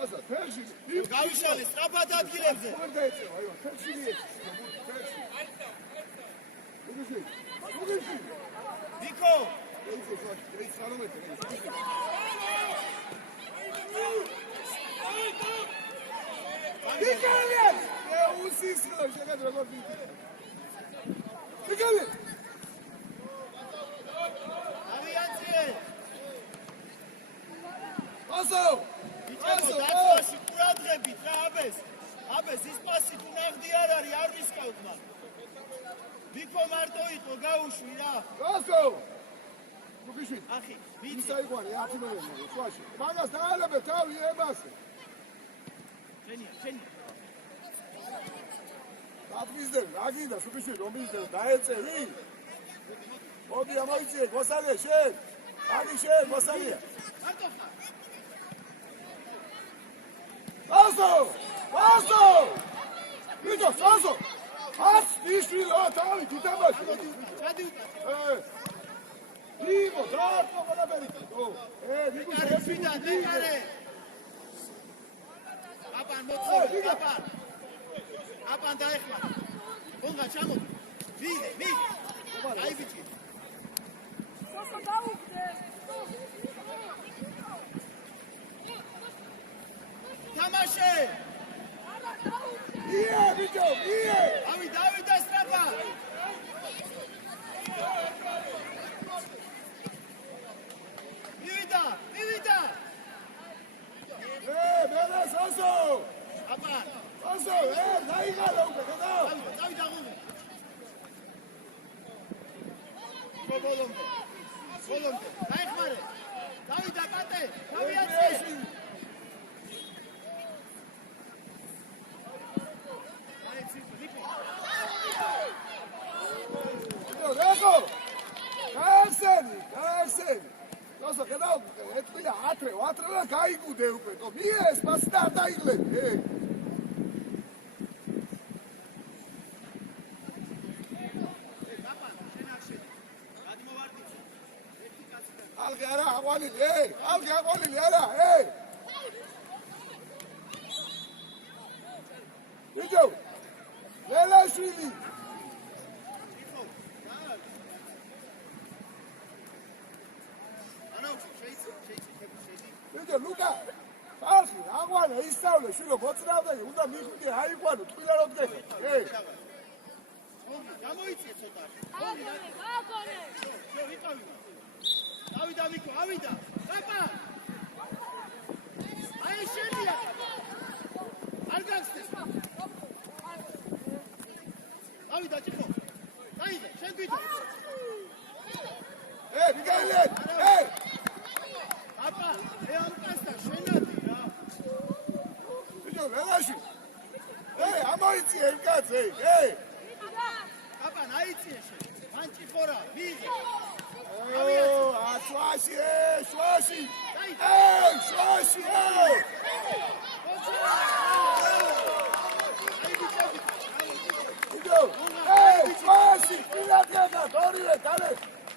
Asa, Perşi. Gavişali, strafat adgilებზე. Burada etsiyor, ayol. Perşi niye? Perşi. Bugün. Niko. Reis hanım etti. Dikkat! Ya usis kadar şaka dragon bitti. Dikkat! Aviație. Asa! Იცოდო, დაცვაში ყურადღებით რა აბეს ის პასი თუ ნახდი არ არის, არ ვისკავდმა. ვიქო მარტო იყო გაუშვი რა. Asa! Bugün. ახი, ვიცი. ისაიყვანი 10 მილიონი ხვაში. მაგას დაალებე თავი ებასე. შენია. დათმისდები, რა გინდა, შუბიშვილი, რომ მისდები, დაეწევი? მოდი, ამოიწიე, გოსალია, შენ. აგი შენ, გოსალია. მარტო ხარ. ასო! ვიდო, ასო! ას ნიშვილო, თავი, თითამაში. ჩადი. ვიღო, დაარტყო ყველაფერი. ვიგო, შეფიდა, ნეკარე. აპან მოწევი, აპან. აპან დაეხმარა. გონგა ჩამოდი. ვიღე. აი ბიჭი. სოსო დაუგდე. თამაშე. ია, ბიჭო, ია! დავიდა სტრაფა. მივიდა. მერას, ასო! აპან. ასო, დაიღალა უკვე, გადაო! დავიდა ღუნე. ბოლომდე. დაეხმარე. დავიდა კატე. ავიაცია. რეკო! გაახსენი! ასო, გადაო, ეთქვილა ათრე გაიგუდე უკვე, თო მიეს პასი და არ დაიღლები, ალგე არა, აყვალილი, არა, ვიდეო, ლელაშვილი! ვიდეო, ლუკა, ხალხი, აღვანა, ისწავლე, შვილო, მოწრავდა, უნდა მიხვიდე, აიყვანო, თბილა რომ დგეხე, გამოიწიე ცოტა. გააგონე. ავიდა ვიკო, ავიდა. აპა. აი შენია. არ გახსნეს. ავიდა ჭიქო. დაიღე, შენ გვითო. მიგაილე, აპა, ამ პასტა შენადი რა. ვიდეო, ლელაში, ამოიწიე იმ კაცს, აპა, აიწიე შენ. მან ჭიქორა, ვიღე. შვაში, შვაში! შვაში, პილატიანა, დორიე, დალე!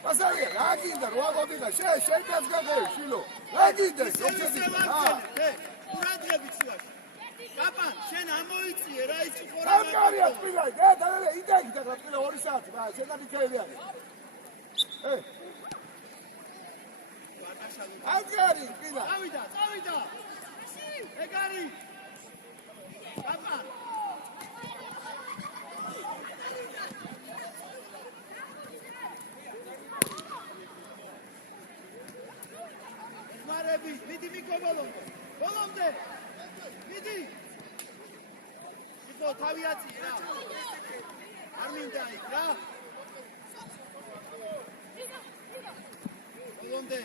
მასალია, რა გინდა, რა გოგინდა, შენ კაც გაგები, შილო! რა გინდა, ყურადღებით შუაში. აპა, შენ ამოიწიე რა ის ჭიქორა. სამკარია პილაი, დალე, იდეგი და პილა 2 საათი, შენ და მიქაელი არის. აგარი, პილა. წავიდა. ეგარი. აპა. მარები, მიდი მიკო ბოლომდე. მიდი. იცო თავიაცი რა. არ მინდა იქ რა. ბოლომდე.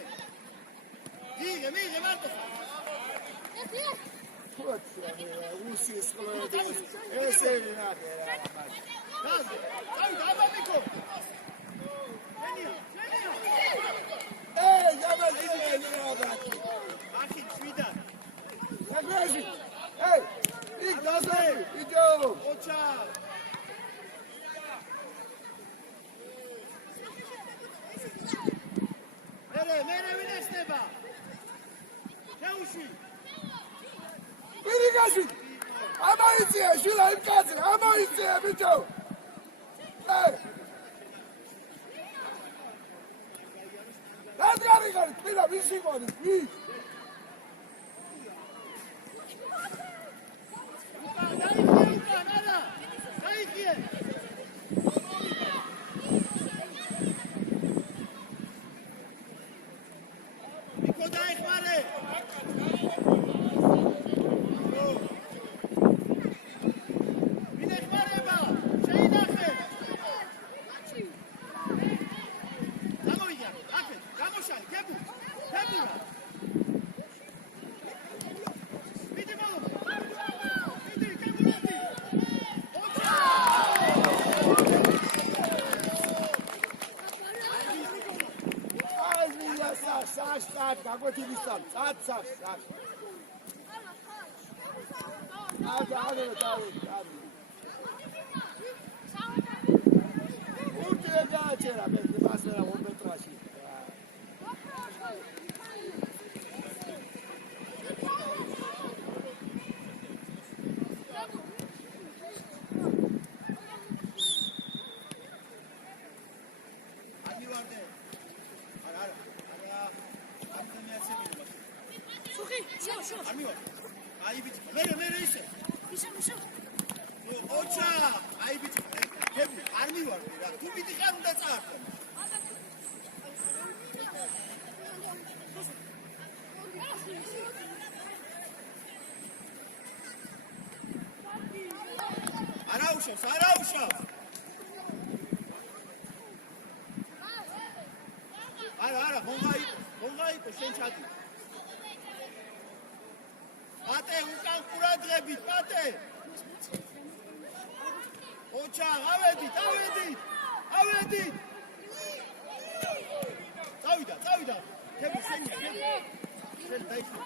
მიღე მარტო. უსის ყლოდი. ესე ვინახე რა. დავიდა აბამიკო. შენია. ახი შვიდა. აგრეჟი. იქ დაზე, ვიდეო. ოჩა. მერე ვინახება. შეუშვი. ილიკაში ამოიწია შვილა იმ კაცი ამოიწია ბიჭო რადგარი გარი თბილა ვის იყოდი ვის გაგვეთილისთან წაცავს ურთია გააჩერა მე მასერა 2 მეტრაში არა მონღაიკო შენ ჩადი პატე უკან ყურადღებით პატე ოჩა ავედით წავიდა თები შენია შენ დაიხო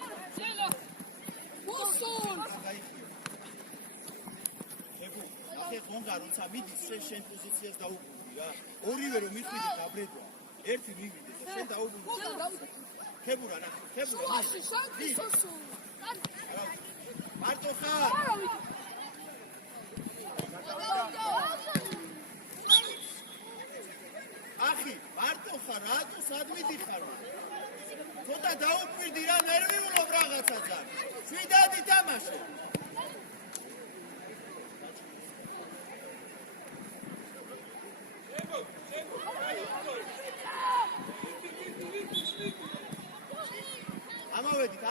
მოსონ ახე ხონგა როცა მიდის შენ პოზიციას დაუბრუნდი რა ორივე რომ მიხვიდი დაბრედვა ერთი მივიდე და შენ დაუბრუნდი ხებურა მარტო ხარ ახი მარტო ხარ რატო სად მიდიხარ ცოტა დაუკვირდი რა ნერვიულობ რაღაცა ძარ შვიდადი თამაშე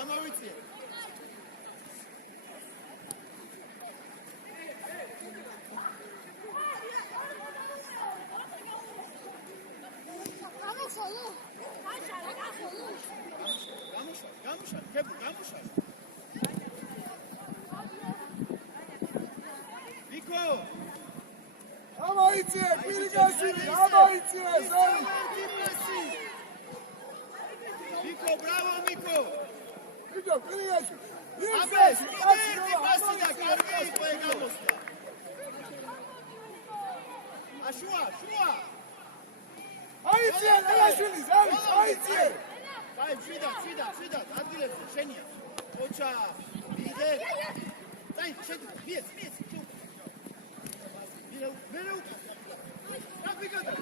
ამოვიწია გამუშავ ვიკო ამოიწია ილიკაში ამოიწია ვიკო ბრავო ვიკო ვიკო ილიკაში აბეს ერთი პასი და კარგი იყო ეგამოსდა აშუა აიწია ელაშვილის აიწია აი შვიდა ადგილებზე შენია ოჩა მიდე დაი შედი მიეც მერე რაბიგადა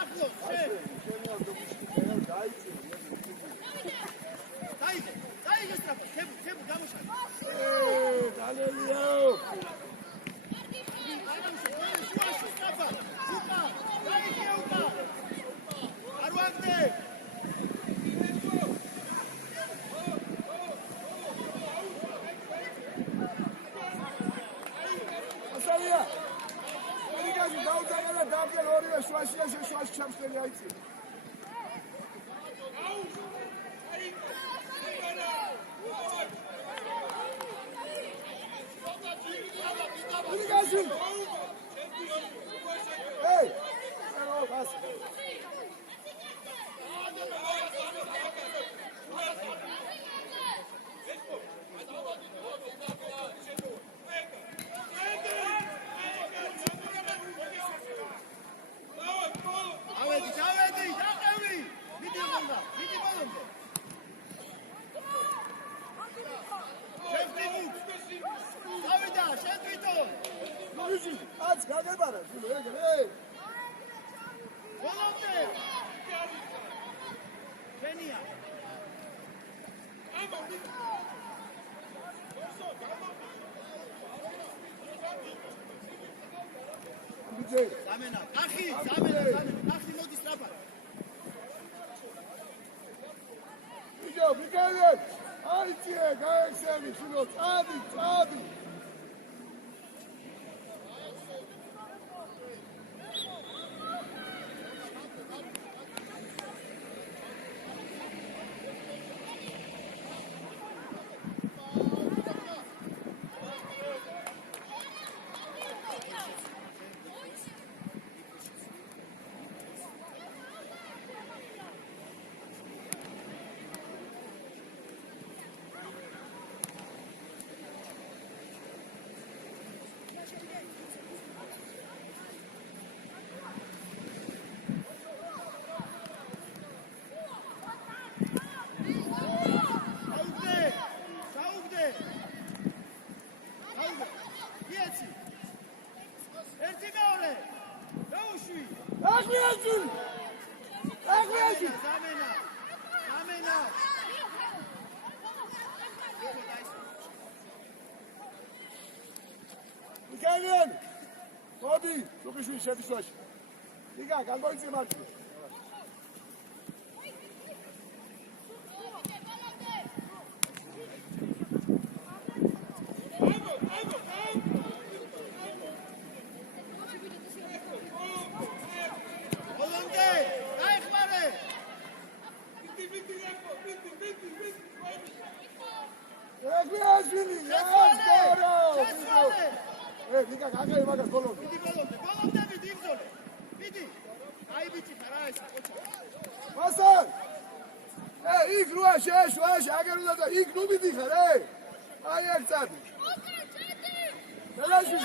ახლო შენ დაიგე სტრაფა ქებუ გამოსა დალელიო შუაში ჩამსტელი აიწია ილიკაში ეი ელო გას ავედი გაგუაში, აც გაგებარა, ეგრე. ბოლომდე. ფენია. ბიჭი, დამენა. ნახი, დამენა. ნახი მოდის ტრაპა. ბიჭო, ბიჭო. აიწიე, გაექსები, შინო, წადი. აღვიაჟი. დამენა. მიგალიან. მოდი, შუბიშვილი შედის ვაში. იგა, გამოიწე მარტო. ვიკა გაგე მაგას ბოლომდე. ბოლომდე მიდი იმძოლე. მიდი. აი ბიჭი ხარ აი ეს ყოჩა. მასალ. იქ როა შეშ აგერ უნდა და იქ ნუ მიდი ხარ აი აქ წადი. დელაში.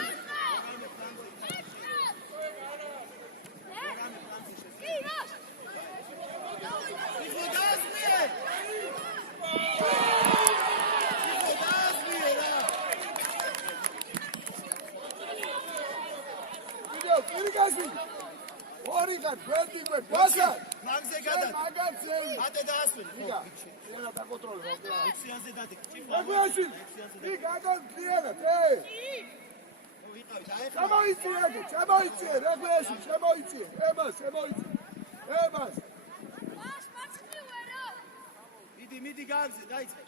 ორიგან გვერდი გვერდ ვასა მაგზე გადა მაგაზე ატე დაასვენ იგა ენა დაკონტროლე რა ექსიანზე დადი ეგვაში იქ აგან დიანა ვიყავი დაეხლა შემოიწიე ეგვაში შემოიწიე ებას მიდი გაგზე დაიწყე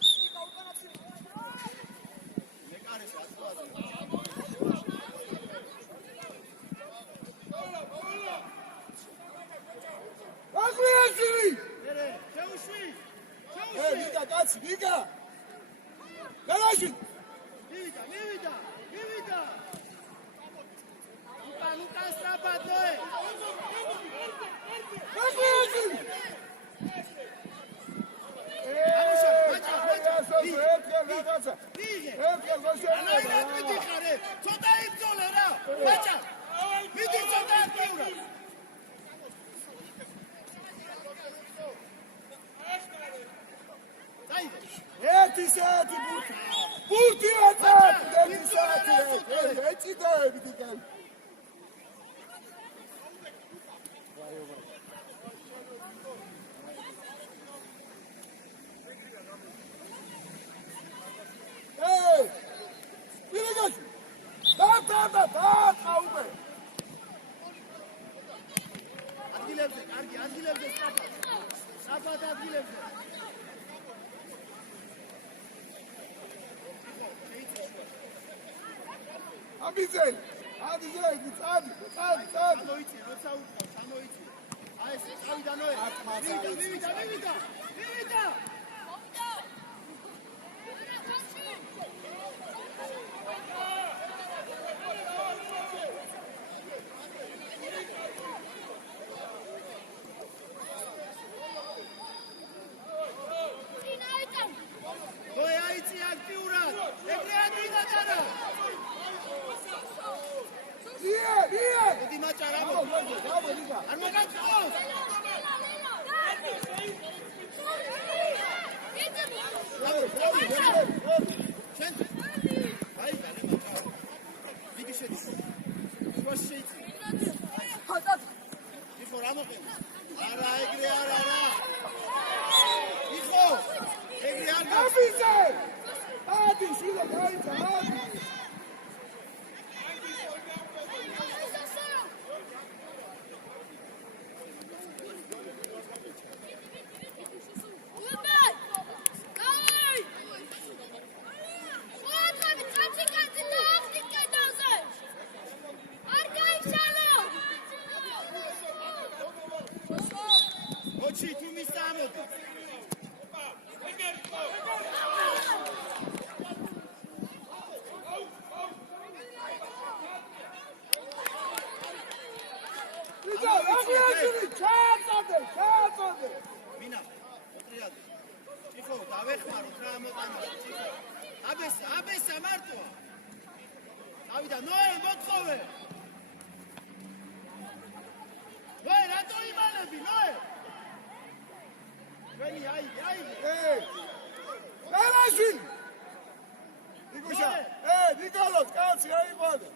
მე კარეს ასვაზე აღვიაჟი შეუშვი ვიკა კაცი ვიკა გალაში მივიდა უკან სტრაპატოე აღვიაჟი ცოტა იბრძოლე რა ბაჭა მიდი ცოტა აქტიურად ერთი საათი ბურთი აწად ერთი საათი ეჭი დაებდი კან ვიღაში და ყაუბე ადგილებზე კარგი ადგილებზე საფათ ადგილებზე ამიძე წადი მოიწი როცა უკრავ ჩამოიწი აი ეს წავიდანოე მივიდა ой აიწი აქტიურად ეგრე ადრინატარა დიე მაჭარა არ მოგაწოს შენ აი გალე მაჭარა მიდი შედის აბესა მარტოა. ავიდა ნოე მოთხოვე. ნოე რატო იმალები ნოე? ვენი აიგე. ნარაშვილ ნიკუშა ნიკოლოზ კაცი აიყვანა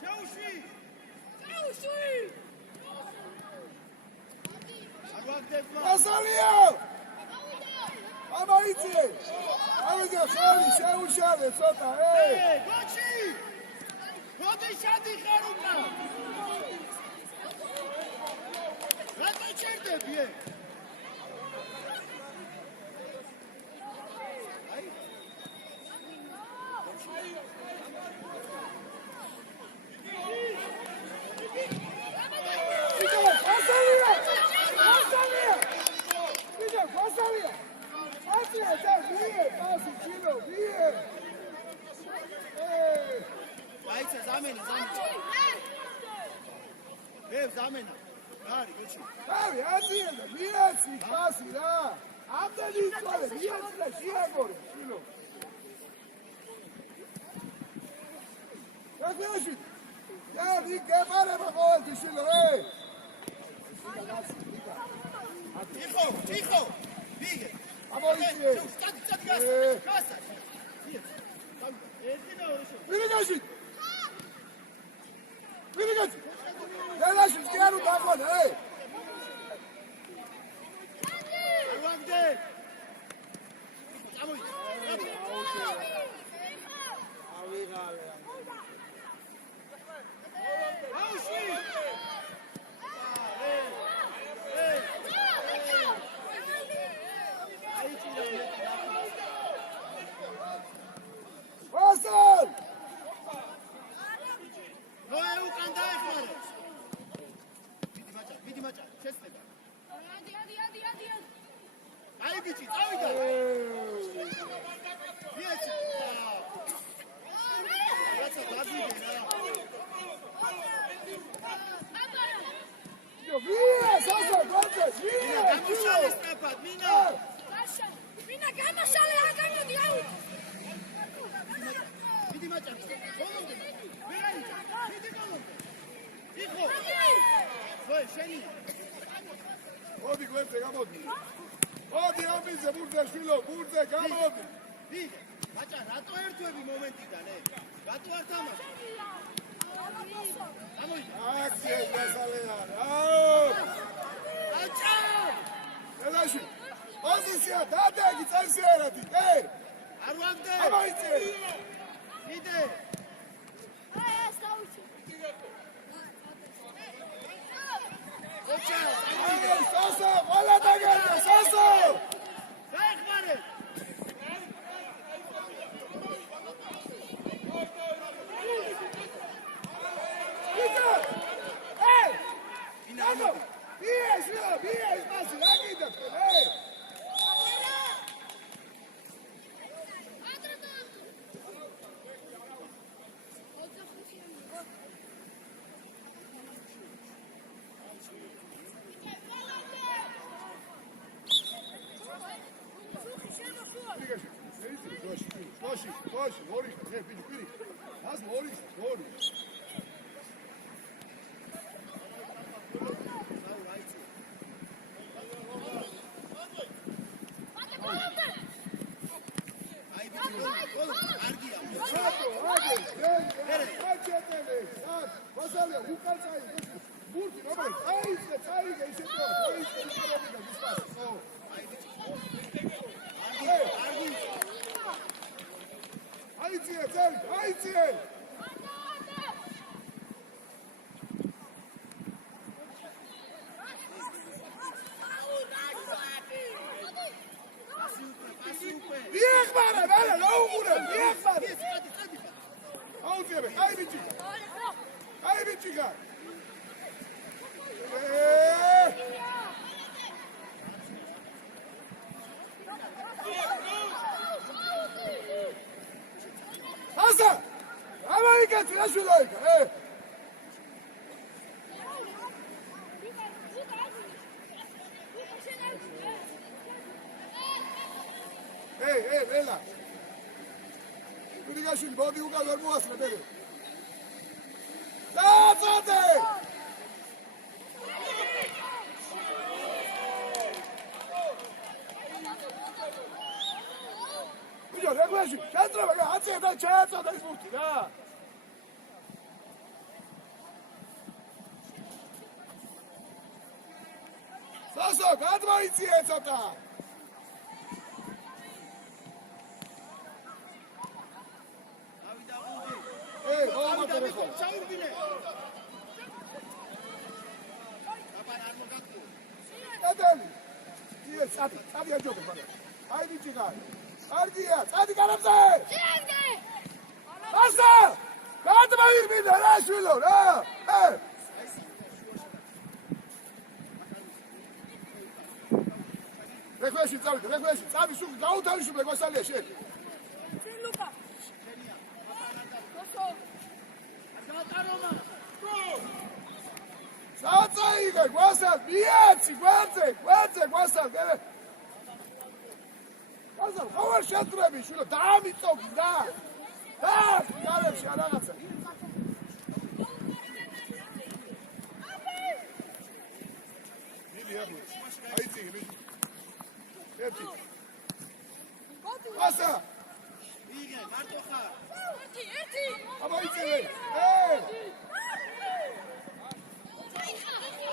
ჩაუშვი ასალია ამაიცი ავიდა ხალი შეუშალე ცოტა გოჩი მოდი შადიხარ უკან რატო ჩერდები ზამენა გარი გოჩი გარი აზიელა მიაცი ფასი რა ამდენი იწვალე მიაცი და შეაგორე შილო გაგეში და ვიგებარება ყოველთვის შილო ტიხო ვიგე ამოიწე სტატი გასა ერთი და ორი ვიგეში ნელაშვილს კი არ უდაყვანა არვაგდე ავიღალე აუში ვასალ ნოე უკან დაეხმარე ვიდი მაჭა შეცდება ადი აი ბიჭი წავიდა ვიეცი რაცა დაგიგე რა ვია სასა გონცე ვია გამუშალე სტაფად მინა მინა გამაშალე არ გამოდი აუ ვიდი მაჭა ბოლომდე ვერაიჭა ვიდი ბოლომდე იხო ვაი შენი მოდი გვერდზე გამოდი მოდი ამიზე ბურთზე შვილო ბურთზე გამოდი ვიდე მაჭა რატო ერთვები მომენტიდან რატო არ თამაში გამოვიდა აქცია გასალეა აუ მაჭა ელაში პოზიცია დადეგი წესიერადი არ ვაგდე ამაიცე ვიდე ეს დაუჩი ოჩა აი სასა ყველა დაგერდა სასა დაეხმარე ვიდა ინანო ვიეს პასი რაგიდა Слушай, Лориш, пири. Аз Лориш. Айти! Ехмара, бала, лаугура, ехмара. Аузебе, ай бичига. Аса! Америка трашулайка, ელა. გურიგაშვილი ბოდი უკან ვერ მოასწრე ბერე. დაწოდე! ბიჭო, რეგლაში, შეძრება, აცია და ჩააწოდა ის ბურთი რა. სასო, გადმოიწია ცოტა. დავით ჩაურბინე. დადალი. იე, წადი აჯობე მაგრამ. აი ბიჭი გაი. კარგია, წადი განამზე. Siente! ასა! გადმოირბინე რა შვილო რა. რეგლაში წავიდე, რეგლაში, წავი სულ გაუთავისუფლე გვასალია შენ. Luca! საწაიგე, გვასალ, მიაცი, გვაძე, გვასალ, გერე. გვასალ, ხوار შეტრები, შვილო, დაამიწოგი რა. და, გარებში რაღაცა. მიდი ახლა. აი წიგე, მიდი. ერთი. ასა. იგე, მარტო ხარ. ერთი! აბა იწევე.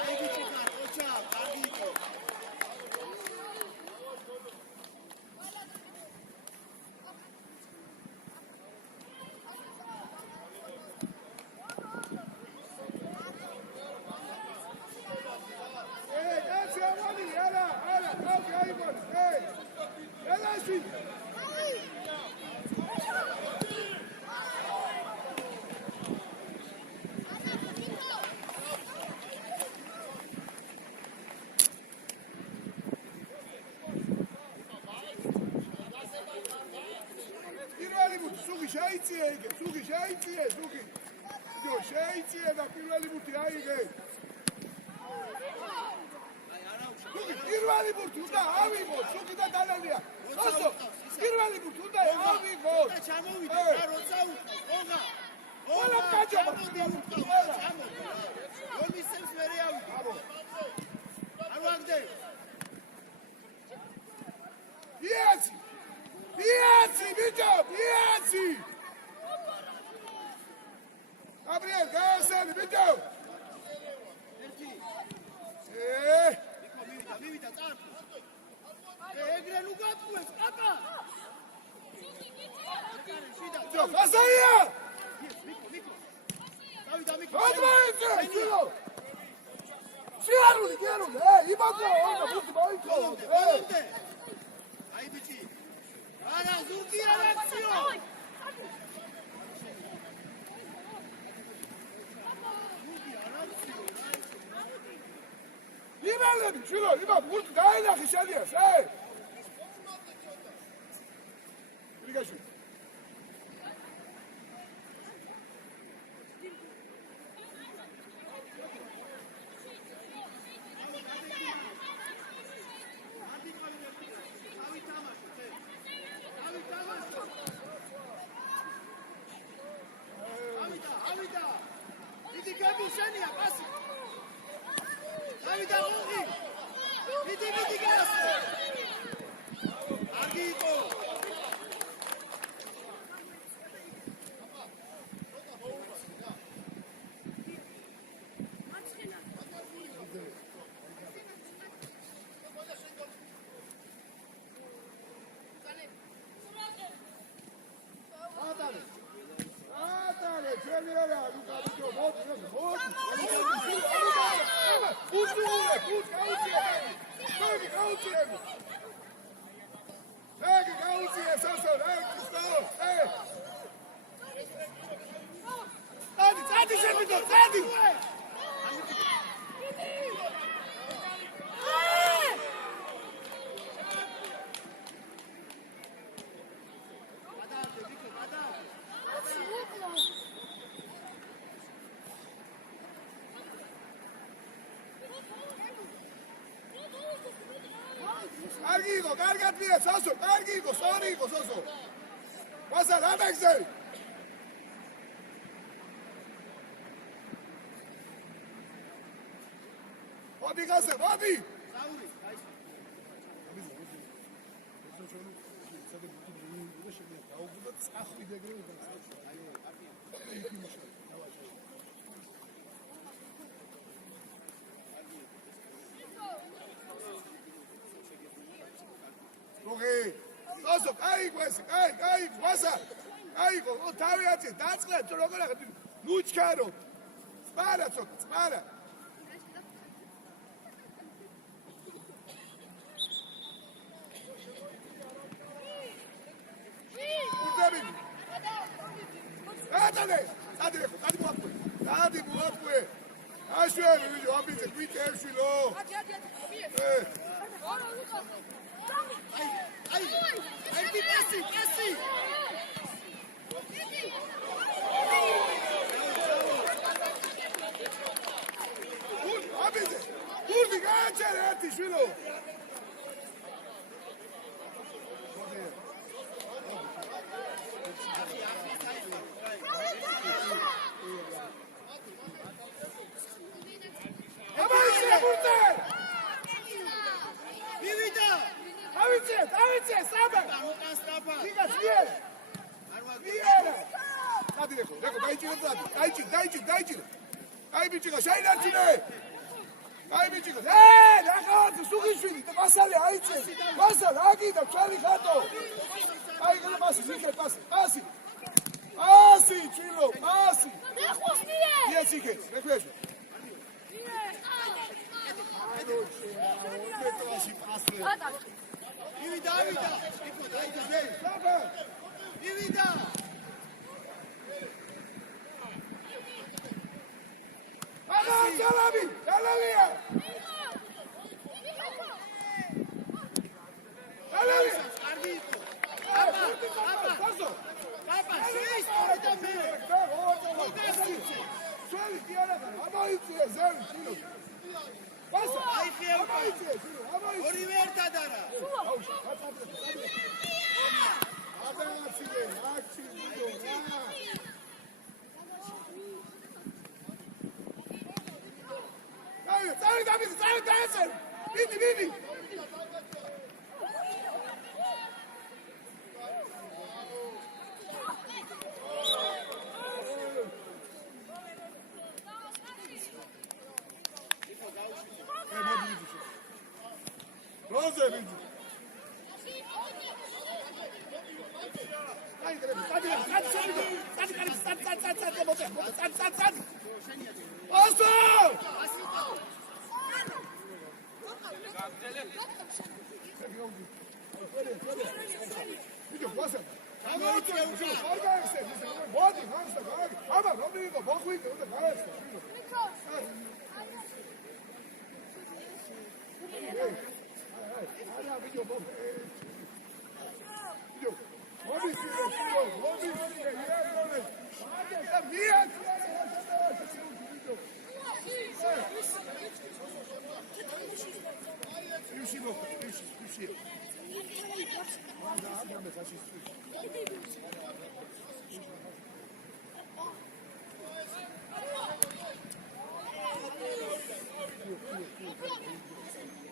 აი ბიჭი ხარ, ოჩა, კარგი იყო. კაცი ამალი, არა, კაცი აიბოდი. ელაში. შეიწიე იგე, სუგი შეიწიე, სუგი. ჯო, შეიწიე და პირველი ბურთი აიღე. სუგი, პირველი ბურთი უნდა ავიღოთ, სუგი და დანალია. ხასო, პირველი ბურთი უნდა ავიღოთ. და ჩამოვიდა, რა როცა უყო. ყველა გაჯობა. რომის სენს მერე ავიდა. არ ვაგდე. იაცი, ბიჭო, იაცი. გაბრიელ, გაასალი, ბიჭო. მივიდა, წარფ. ეგრე ნუ გატყუეს, აკა. ჯო, გასაია. დავიდა მიკო. გადმოიწე, შილო. შეარული, იმაგო, ბურთი მოიწო. აი ბიჭი. არა, ზურგია აქციო. იმალები, შილო, ბურთი დაინახი შელიას, რიგაში. იდი გაბუშენია პასი. დავიდა გუნდი. იდი გას. კარგი იყო. ატარე, ჩვენი არა, ლუკა, ბიჭო, მოდი. გაუწიე, სასო, წადი შევიდო, წადი! კარგი იყო, კარგად მიეც, ასო, კარგი იყო, სწორად გონი იყო სოსო. ვასა რა მეგზე? მოდი გასე, მოდი. საური, აი Okay. Also, კაი, ვასა. კაი, თავი აცი, დაწყეთ, როგორ ახლა ლუჩკარო. სპარა ცოტა, სპარა. Dadi buapue. Aşuye video abide bitir şilo. აი ერთი პასი Abide. Urdi gaçer erti şilo. Davide, sabe? გამოკასტაფა Diga, fiel. Fiel. Dadi, rekho, დაიჭირე. Აი ბიჭიკა, შეინარჩუნე. აი ბიჭიკა. რა სუღიშვილი, მასალე აიწე. მასალე, აგიდა, ჩვენი ხატო. აი გა პასი, იქე პასი. პასი, ჩილო, პასი. ნახოსტიე. იესიკე, რექვეშ. ივიდა იქო დაიჭე Sabe? ივიდა Aga, Galavia. კარგი იყო აბა შეისწორე და მე Sueli, tiara, amaitse, zeri, chilo. Pasa. აი ხიევ Amaitse, chilo, amaitse. ორივე ერთად არა Vidi. Roze vidi.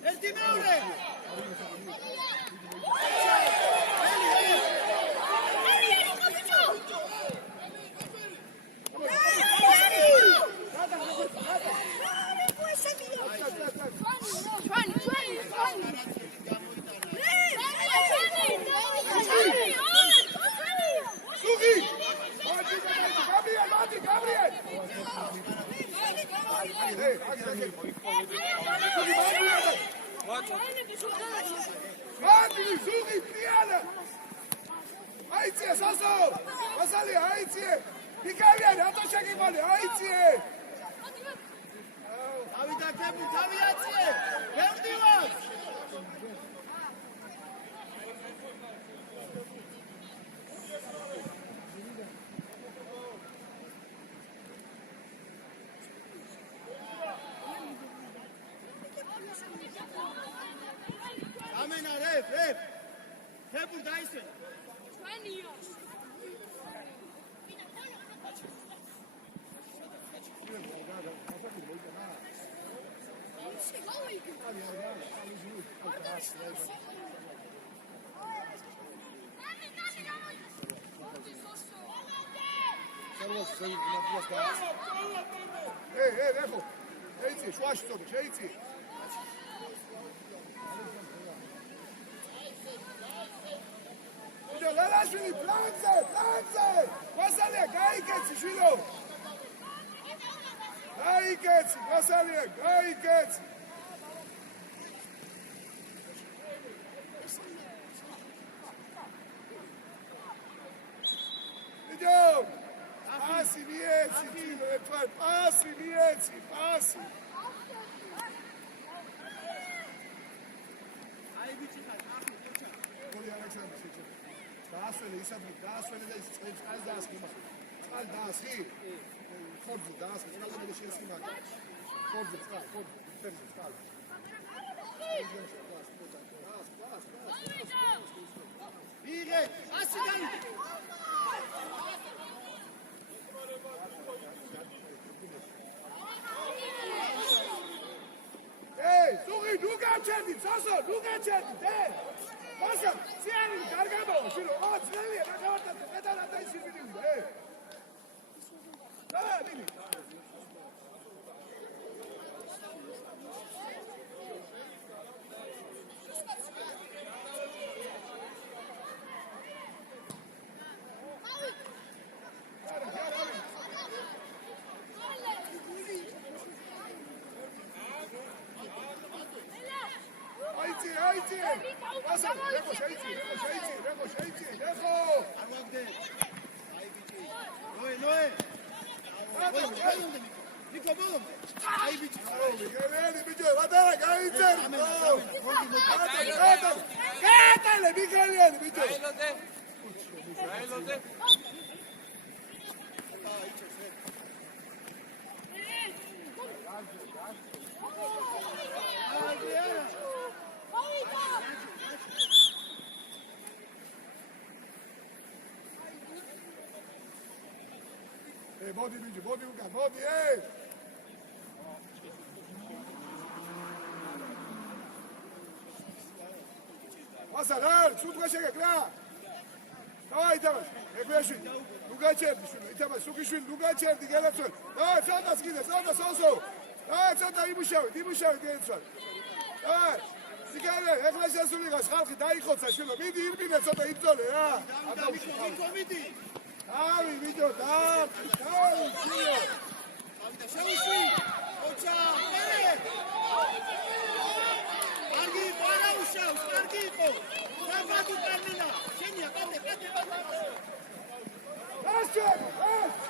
ერთი მეორე Aiție, Saso! Vasali, aiție! Nicalian, atunci ce ghimale, aiție! ავიდა კები თავიაციე გემდივარ ამენა რეფ ხებურ დაისვენა. ჩვენია. რეხო შეიცი შუაში წოდე შეიცი ბიჭო ლალაშვილი ფლანგზე გასალია გაიგეცი შვილო გაიგეცი გასალია გაიგეცი ბიჭო Passi, Miezi, Tino, e poi passi, Miezi, passi. Voglio Alexander, sì, c'è. Dasvele, isabri, dasvele, al daski, al daski. Forza, daski, skal da şey eskima. Forza, skal. Ire, asidan. Სუღი ნუ გაჩერდი, სასო, ნუ გაჩერდი, მასა, სიანი გარგაბაო, შილო, ძნელია, რა გადავა და ისინი მიდიუდა, და მინი. Aici! Lasă! Reco și aici! Reco! Armagde. Ai bici. Noe. Nico bom. Ai bici. Geleni bici! Vadara aici! Gata-le, Michelini, bici! Ailote. Bodi bici, bodi ugan, bodi, Masalar, sut kaçacak la. Tamam, tamam. Ekmeşin. Luga çerdi şunu. Tamam, sukişin luga çerdi gelapsın. Ha, çantas gide, çantas olsun. Ha, çanta imuşavi gelapsın. Ha, sigara, ekmeşin suligas, halkı dayıkotsa şunu. Midi irmine çanta iptole, ha. Nico midi. Abi, video, abi, şunu. Şevişi. Oça. Argi, para uşav, argi ko. Sabatu kanina. Şenya, kate. Başçak, baş.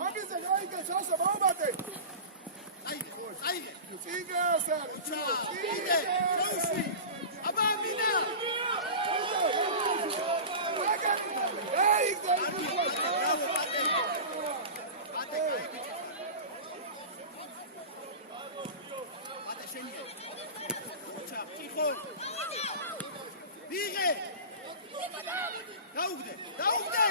Abi sen haydi çalışa bağmadı. Haydi. Inga sen. Haydi. Şevişi. Aba mina. Daugde!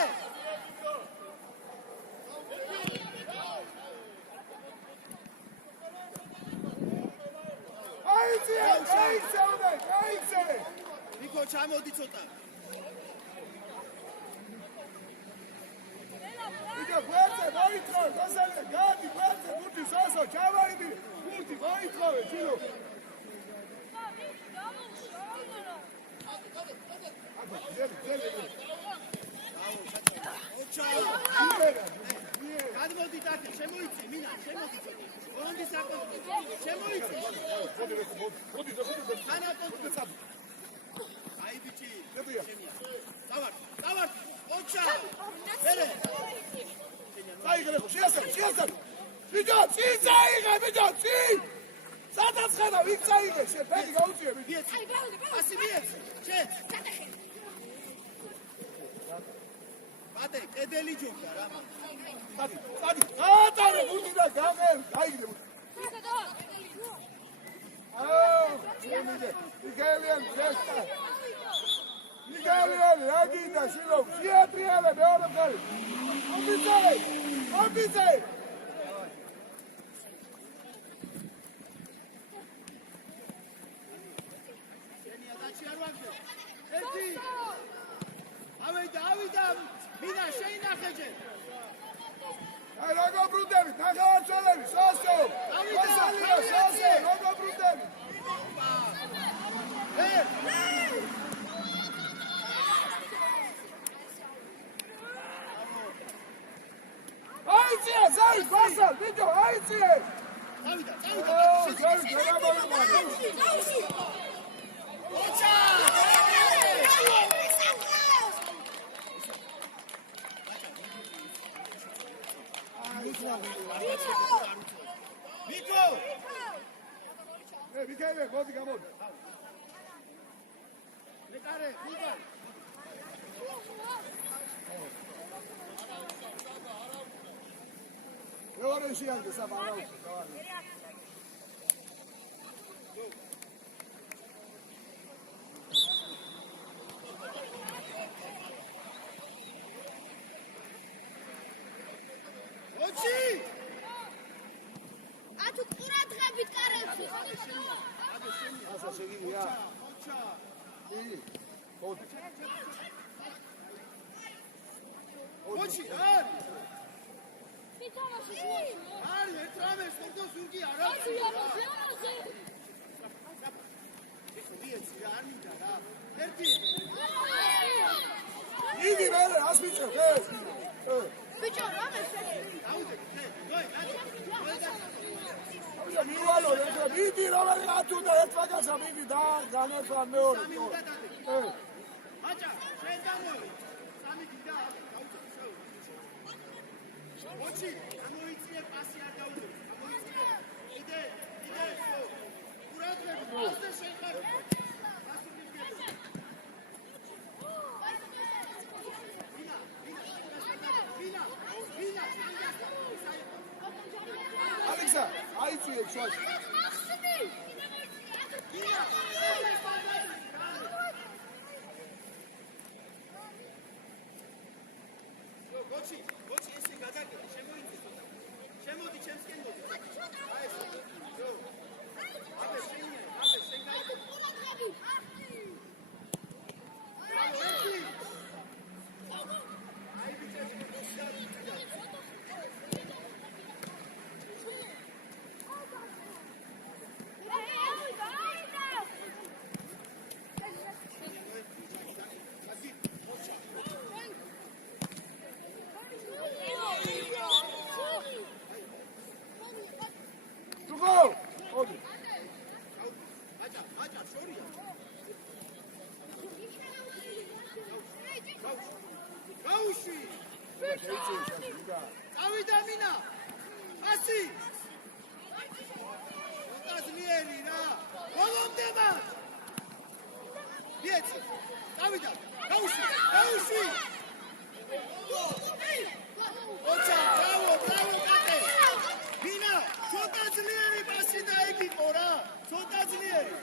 Aici! Nico, çamodi çota. Ide, guarda, voitro, cosa le gatti, guarda, tutti sono, ciao, tutti, voitro, Ciro. გადმოდი დაკე, შემოიცი, მინა, შემოდი ცოტა. ორი საკონტი. შემოიცი. აი ბიჭი. დავარ. ოჩა. ერე. Saygı, şiyasan. Bico, saygı. Zaten sana, ilk saygı. Peki, gavutuyor. Asimiyeți. Ce? ატე კედელი ჯობდა რა წადი ატარე გუნდა გამერ გაიგდე მიგელიან ზესტა მიგელიან რაგიდა შილო შეატრიალე მეორე მხარე ოფიცერი ავიდა მინა შეინახეჯე აი როგორ ბრუნდები ნახევარწოლები სოსო მოსალია სოსო როგორ ბრუნდები აიციე ზაი ბასალ ვიდეო აიციე წავიდა მიკო მიქაელე მოდი გამოდი მეკარე გუნდა მეორე შეანდა საბარავ ათუ ყურადღებით კარებში ასა შეგიძლია ოდი ოჩი არ მითამაში შუაში არ ერთრამე სპორტო ზურგი არ აქვს დიეცი არ მინდა რა ერთი იგი მე ას მიწევ ბიჭო რამე მივალო რა მიდი რა ათუდა ერთ მაგასა მიდი და განერთა მეორე მაჭა შენ დამოი სამი გიდა ოჩი ამოიწიე პასი არ დაუდო ამოიწიე იდე ყურადღებით ასე შეხარ ალექსა აიწიე შუაში გოჩი ესე გადაგე შემოდი ჩემსკენ მოდი აი ეს აბე შენ წავიდა მინა ასი უტაზლიერი რა ბოლომდება დიეცი წავიდა გაუში ოჩა ბრავო კატე მინა ცოტა ძლიერი პასი დაიგიყო რა ცოტა ძლიერი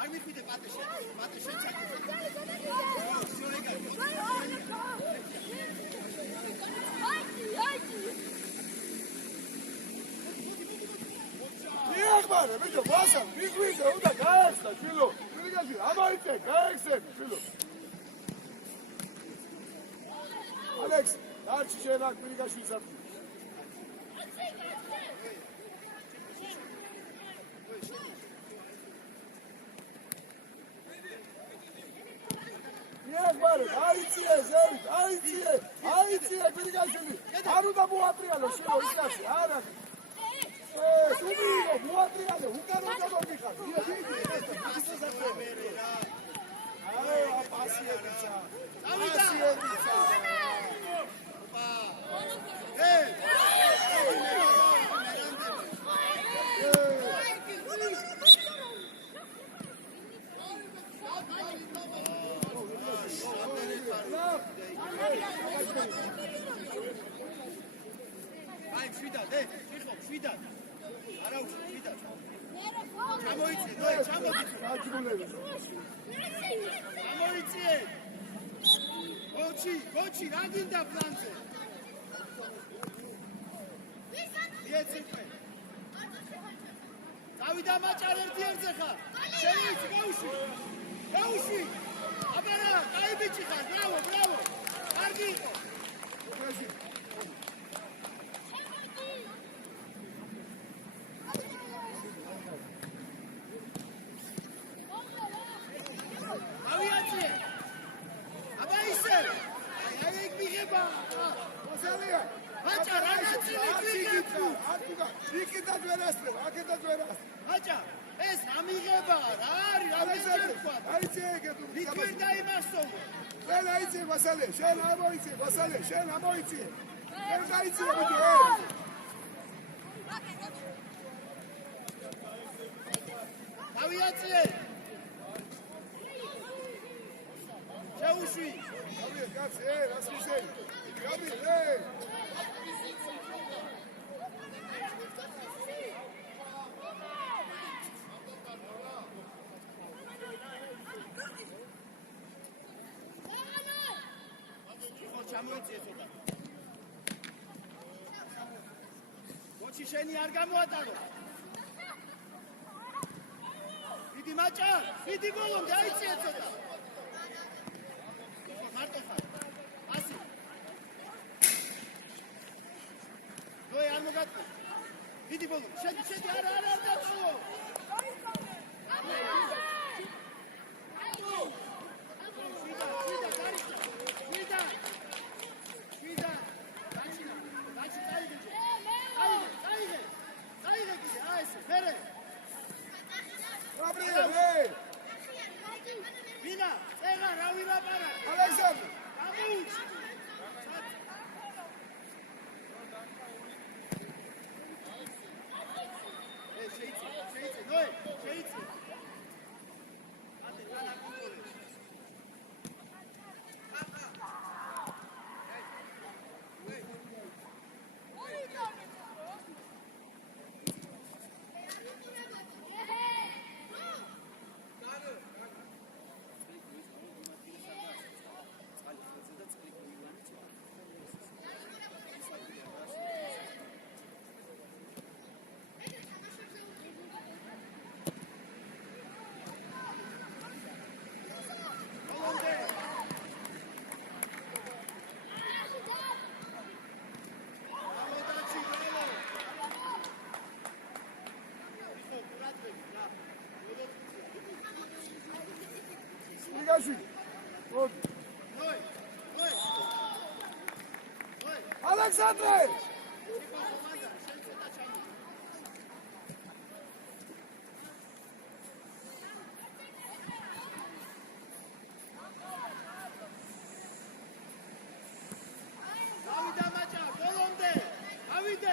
არ მიფიდე პატე შენ ჩაკეთე მიახმარე ბიჭო ბასა მიგვიდე უნდა გაეცდა შილო მიგაში ამოიწე გაექსები შილო ალექს არჩი შენ აქ მიგაში ისარდი მიახმარე აიწიე ზევით აიწიე მიგაში არ უნდა მოატრიალო შილო ისაში არა სულიო მოატრიალე უკან უნდა მოგიხარ აი აპასიებიცა აი, შვიდად, ეხო, შვიდად. არა უშ, შვიდად. ჩამოიწი, ჩამოიწი. ჩამოიწი. გოჩი, რა გინდა პლანზე? იეციფე. დავიდა მაჭარ ერთ-ერთზე ხარ. შეიცი, გაუშვი. აბარა, კაი ბიჭი ხარ, ბრავო. კარგი იყო. ავიაცია. აბა ისე. აი ეგ მიღება. მოსალია. მაჭარ, რა ნაწილი გვიგებ? იქიდან ვერასწრე, აქედან ვერასწრე. მაჭარ, ეს ამიღება რა არის? რა მეძებქვა? აიცი ეგეთო. ვიქვენ დაიმასოვე. შენ აიცი მოსალია, შენ ამოიცი, მოსალია, შენ ამოიცი. შენ გაიცი ეგეთო. ავიაცია. შეუშვი. ავია კაცი, რას მისე? გამი, ჩამოიწიე ცოტა. გოჩი შენი არ გამოატარო. დიდი მაჭარ, დიდი ბოლომდე აიწიე ცოტა. მარტო ხარ. ასი. ნოე არ მოგატყო. დიდი ბოლომდე. შედი, არა დაწოვო. ვინა, წეღა რა ვილაპარა? ალექსანდრე. გამოუჩ. შეიცი, ნოე, შეიცი. ატე, რა გულე. ალექსანდრე. დავიდა მაჭარ, ბოლომდე. დავიდე.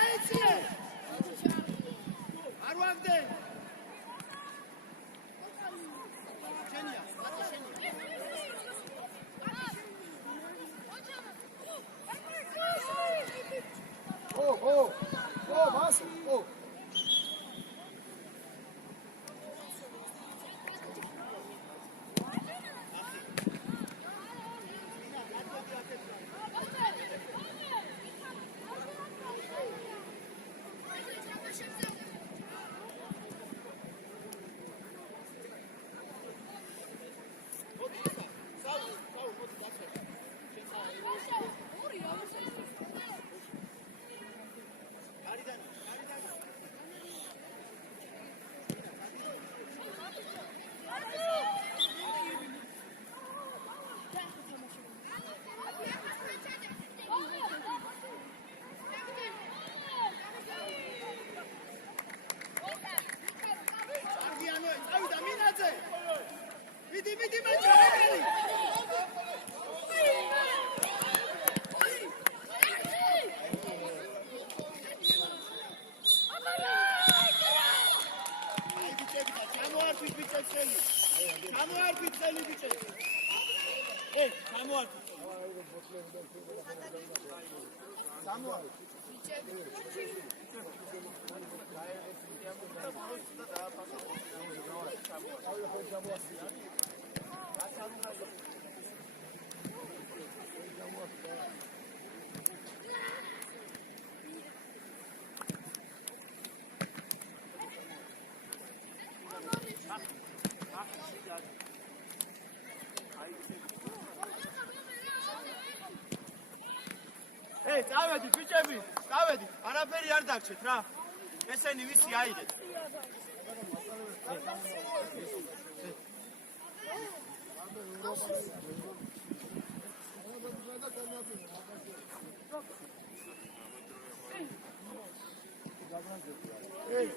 აიციე. არ ვაგდე. შენია, მარტო შენია. მას. ბიჭებს ხელი. ჩამოართვით ხელი ბიჭებს. ჩამოართვით. წავედით ბიჭები, წავედით. არაფერი არ დაგჭეთ რა. ესენი ვისი აიღეთ. Ei,